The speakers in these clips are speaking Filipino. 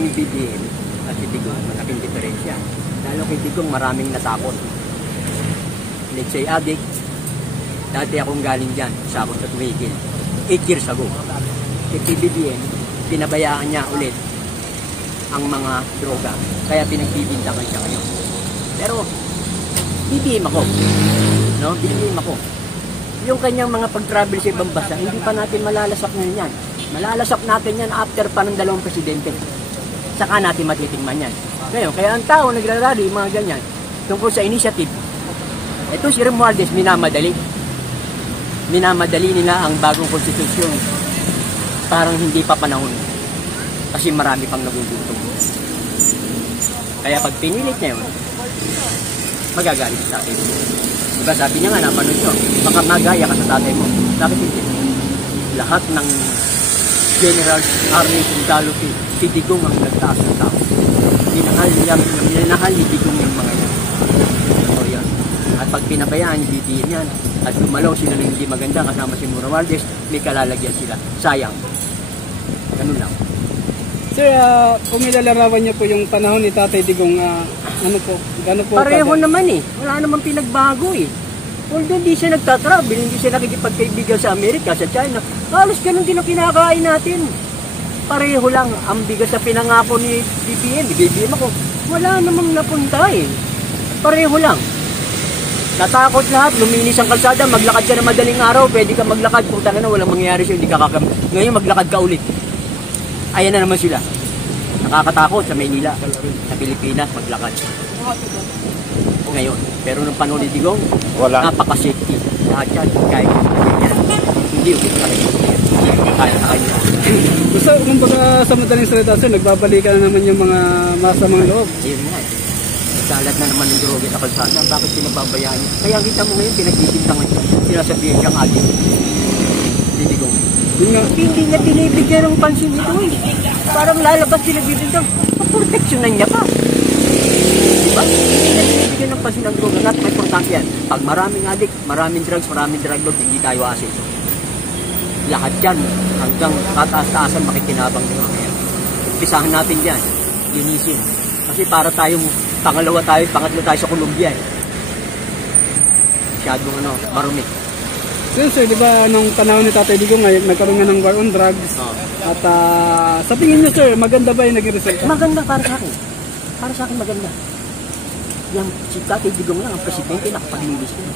ni BBM at si Digong, malaking diferensya. Lalo kay Digong, maraming natakot. Let's say addict, dati akong galing dyan, sabot at tumigil. 8 years ago. Kay BBM, pinabayaan niya ulit ang mga droga. Kaya pinagbibintangan siya ngayon. Pero, BBM ako. No? BBM ako. Yung kanyang mga pag-travel sa ibang bansa, hindi pa natin malalasak na yan. Malalasak natin yan after pa ng 2 presidente. Saka natin matitingnan yan. Ngayon, kaya ang tao nagrarally, mga ganyan, tungkol sa initiative. Ito si Romualdez, minamadali. Minamadali nila ang bagong konstitusyon. Parang hindi pa panahon. Kasi marami pang nagugutom. Kaya pag pinilit niya yun, magagalit sa atin. Diba sabi niya nga, napanood nyo, baka magaya ka sa tatay mo. Bakit hindi? Lahat ng General Army Sundalo si Digong ang nagtaas ng tao. Minahal ni Digong yung mga yan. So yan. At pag pinabayaan, BBM yan, at lumalaw sila na hindi maganda kasama si Romualdez, may kalalagyan sila. Sayang. Ganun lang. Sir, kung ilalarawan niyo po yung panahon ni Tatay Digong, ano po? Pareho naman eh. Wala namang pinagbago eh. Although hindi siya nagtatravel, hindi siya nakikipagkaibigan sa Amerika, sa China, halos ganun din ang kinakain natin. Pareho lang ang bigas na pinangako ni BBM ako. Wala namang napunta eh. Pareho lang. Natakot lahat, luminis ang kalsada, maglakad ka na madaling araw, pwede ka maglakad, puta na walang mangyayari sa'yo, hindi ka ngayon maglakad ka ulit. Ayan na naman sila. Nakakatakot sa Maynila, sa Pilipinas, maglakad. Ngayon, pero nung panahon ni Digong, napaka-safety. Lahat yan, kahit hindi ulit ka rin. Kaya na kayo. Gusto, kumbaga sa madaling salita, sir, nagbabalikan na naman yung mga masamang loob. Ayun nga. Nagkalat na naman ng droga sa kalsada. Bakit pinababayaan niya? Kaya kita mo ngayon, pinagtitintangan siya. Sinasabihan siyang adik. Si Digong. Hindi niya binibigyan ng pansin ito eh. Parang lalabas sila bibintang. Proteksyonan niya pa. Diba? Hindi niya binibigyan ng pansin ng droga. At may importante yan. Pag maraming adik, maraming drugs, maraming drug lord, hindi tayo asin. Lahat yan hanggang kataas-taasan makikinabang ng mga yan. Pisahan natin yan. Linisin. Kasi para tayong pangatlo tayo sa Colombia eh. Masyadong marumi. Sir, di ba nung panahon ni Tatay Digong ngayon, nagkaroon nga ng war on drugs? Oh. At sa tingin niyo, sir, maganda ba yung naging result? Maganda para sa akin. Para sa akin maganda. Yung si Tatay Digong lang, ang presidente, nakapaglinis yun.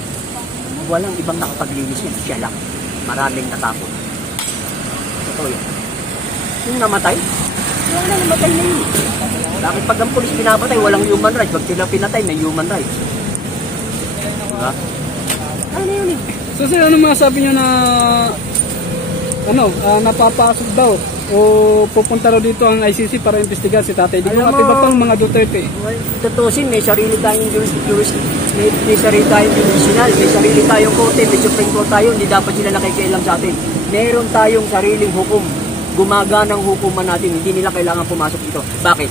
Walang ibang nakapaglinis yun. Siya lang. Maraming natakot. Totoo yan. Yung namatay, wala namatay na yun. Bakit pag ang polis pinapatay, walang human rights. Pag sila pinatay, may human rights. Diba? Ano yun eh? So sir, ano masasabi niyo na napapasok daw o pupunta raw dito ang ICC para imbestigahan si Tatay Digong at iba pang mga Duterte? Tutusin, may sarili tayong may sarili tayong judicial, may sarili tayong korte, may Supreme Court tayo, hindi dapat sila nakikialam sa atin. Meron tayong sariling hukom, gumaganang hukuman natin, hindi nila kailangan pumasok dito. Bakit?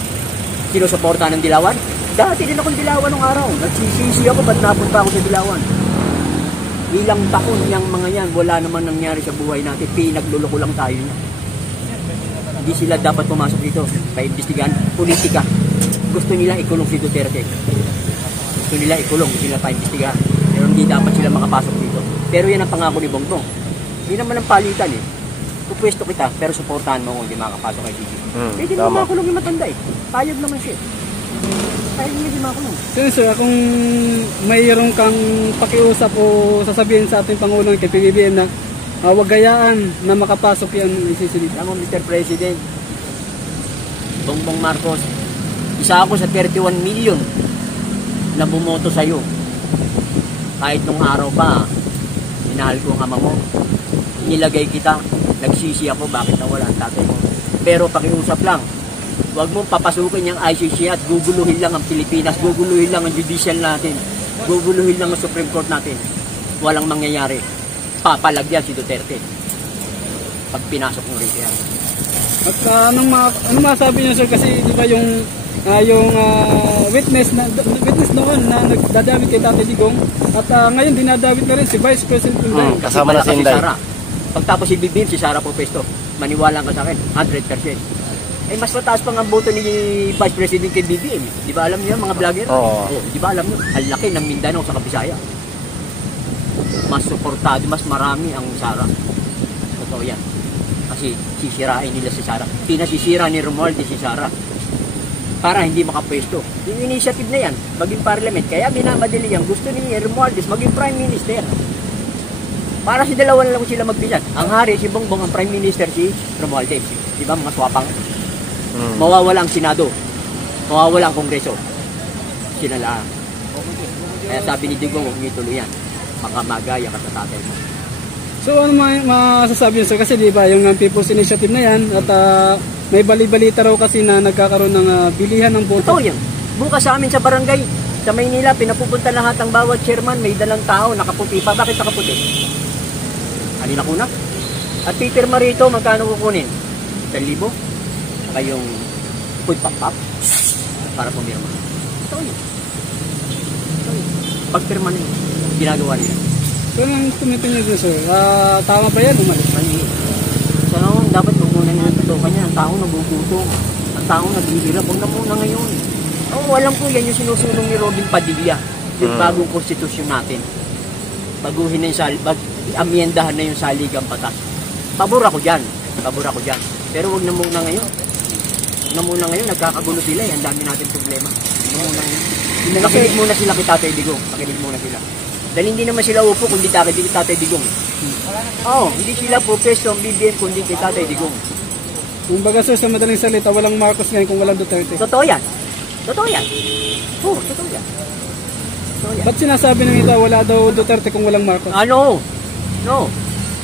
Sinusuporta ng Dilawan? Dati din akong Dilawan nung araw, nagsisisi ako, ba't napunta ako sa Dilawan? Ilang taon niyang mga yan, wala naman nangyari sa buhay natin, pinagluloko lang tayo niya. Hindi sila dapat pumasok dito, paimbestigahan, politika. Gusto nila ikulong si Duterte. Gusto nila ikulong, gusto nila paimbestigahan. Pero hindi dapat sila makapasok dito. Pero yan ang pangako ni Bongbong. Hindi naman ang palitan eh. Pupwesto kita, pero suportahan mo kung hindi makapasok kay Gigi. Pwede naman makulong yung matanda eh. Payag naman siya. Payag hindi makulong. Sir, kung mayroon kang pakiusap o sasabihin sa ating Pangulong kay PBBM na huwag gayaan na makapasok yan isisilid. Alam mo, Mr. President, Bongbong Marcos, isa ako sa 31 million na bumoto sa'yo. Kahit nung araw pa, minahal ko ang ama mo. Nilagay kita, nagsisi ako bakit nawala ang tatay mo. Pero pakiusap lang, huwag mong papasukin yung ICC at guguluhin lang ang Pilipinas, guguluhin lang ang judicial natin, guguluhin lang ang Supreme Court natin. Walang mangyayari. Papalagyan si Duterte pag pinasok ng rito yan. At ano masabi niyo, sir, kasi di ba yung witness noon na nagdadawit kay Tatay Digong at ngayon dinadawit na rin si Vice President Inday. Kasama na si Inday. Pagtapos si BBM, si Sara Popesto, maniwala ka sa akin, 100%. ay mas mataas pa nga ang boto ni Vice President kay BBM. Di ba alam niyo mga vlogger? Oo. Di ba alam niyo? Ang laki ng Mindanao sa Bisaya. Mas suportado, mas marami ang Sara. Totoo yan. Kasi sisirain nila si Sara. Pinasisira ni Romualdez si Sara para hindi makapwesto. Yung initiative na yan, maging parliament. Kaya minamadali yan. Gusto ni Romualdez maging prime minister. Para si dalawa na lang sila magpisan. Ang hari, si Bongbong, ang prime minister, si Romualdez. Di ba mga swapang? Mawawala ang Senado. Mawawala ang Kongreso. Sila lang. Kaya sabi ni Digong, huwag niyo ituloy yan. Baka magaya ka sa tatay mo. So ano masasabi niyo sir? Kasi di ba yung People's Initiative na yan at may bali-balita raw kasi na nagkakaroon ng bilihan ng boto. Totoo yan. Bukas sa amin sa barangay, sa Maynila, pinapupunta lahat ang bawat chairman, may dalang tao, nakaputi pa. Bakit nakaputi? Halina ko na. At pipirma rito, magkano kukunin? 1,000? Saka yung food pop-up para pumirma. Ito yun. Pagpirma na yun, ginagawa nila. So nang tumitingin niyo sir, tama ba yan? Mali. So, dapat huwag muna nila tutukan niya. Ang tao nagugutom. Ang tao naghihirap. Huwag na muna ngayon. Alam ko yan yung sinusulong ni Robin Padilla. Yung bagong konstitusyon natin. Baguhin na yung i-amyendahan na yung saligang batas. Pabor ako dyan. Pero wag na muna ngayon. Nagkakagulo sila. Ang dami natin problema. Wag na muna ngayon. Nakinig muna sila kay Tatay Digong. Dahil hindi naman sila upo kundi Tatay Digong. Hindi sila po peso ang BBM kundi kay Tatay Digong. Kung baga sir, sa madaling salita, walang Marcos ngayon kung walang Duterte. Totoo yan. Totoo yan. Ba't sinasabi ng iba wala daw Duterte kung walang Marcos? No.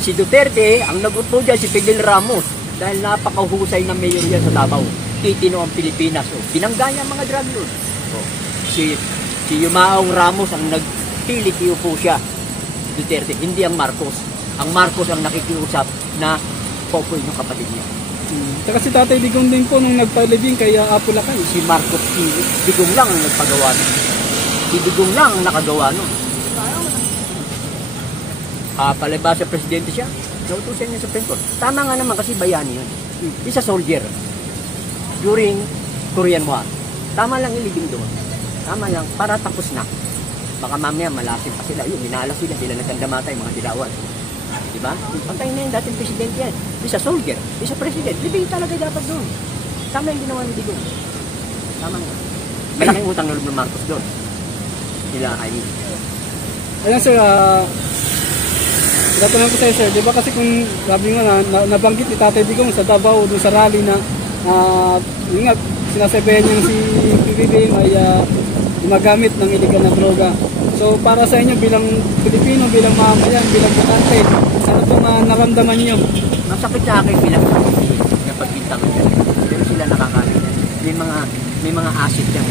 Si Duterte, ang nag-upo dyan, si Fidel Ramos. Dahil napakahusay na mayor yan sa Davao. Titino ang Pilipinas. Binangga niya ang mga drug lords. Si Yumaong Ramos ang nagpilit iupo siya. Duterte, hindi ang Marcos. Ang Marcos ang nakikiusap na popoy yung kapatid niya. Saka si Tatay Digong din po nung nagpalibing kay Apo Lakay. Si Marcos, si Digong lang ang nagpagawa nun. Si Digong lang ang nakagawa nun. Palibasa presidente siya, nautusan niya sa Supreme Court. Tama nga naman kasi bayani yun. Isa soldier. During Korean War. Tama lang ilibing doon. Tama lang, para tapos na. Baka mamaya malasin pa sila. Yun, minala sila nagkandamatay, mga dilawan. Diba? Pantay na yun, dating presidente yan. Isa soldier, isa president. Libing talaga dapat doon. Tama yung ginawa ni Digong. Tama nga. May nang utang na loob ng Marcos doon. Nila ay. Ayan sir, tatanong ko sa'yo sir, di ba kasi kung sabi nga nabanggit ni Tatay Digong sa Davao doon sa rally na yun nga, sinasabihan yung si PBBM ay gumagamit ng iligal na droga. So para sa inyo bilang Pilipino, bilang mamayan, bilang botante, ano pong naramdaman nyo? Masakit sa akin bilang kapag bintang yan. Pero sila nakakain yan. May mga acid yan.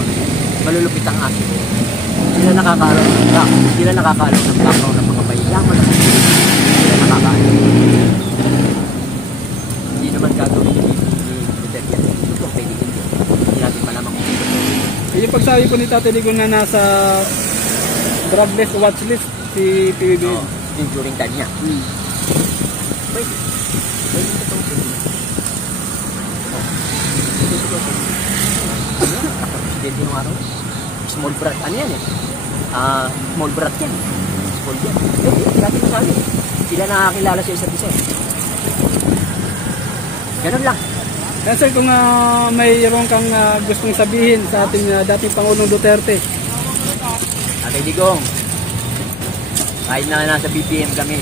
Malulupit ang acid. Sila nakakaroon ng takaw ng mga bayaman. Sila nakakain. Hindi naman gagawin ni Duterte. Ito, pwede hindi. Hindi natin malamang kung ito. Yung pagsabi po ni Tatay Digong na nasa drug list, watch list si PBBM. Yung during time niya. Pwede. Pwede ito. Presidente nung araw. Small brat. Ano yan eh? Small brat yan. Small brat. Pwede. Dati ko sabi. Sila nakakilala sa isa't isa. Ganun lang. Kaya sir, kung mayroon kang gustong sabihin sa ating dating Pangulong Duterte. Tatay Digong, kahit na nasa BPM kami,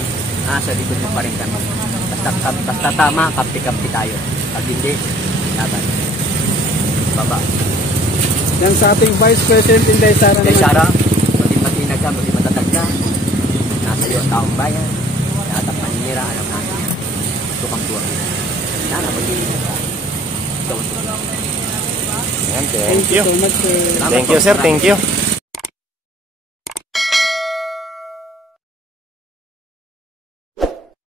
nasa likod mo pa rin kami. Basta tama, kampi-kampi tayo. Pag hindi, laban. Baba. Yan sa ating Vice President Inday Sara. Inday Sara, matinag ka, matatag ka. Nasa iyo ang taong bayan. Lahat ang paninira, alam natin. Tukang-tuwag. Sana, mag-iingat ka. Thank you. Thank you so much sir. Thank you sir, thank you.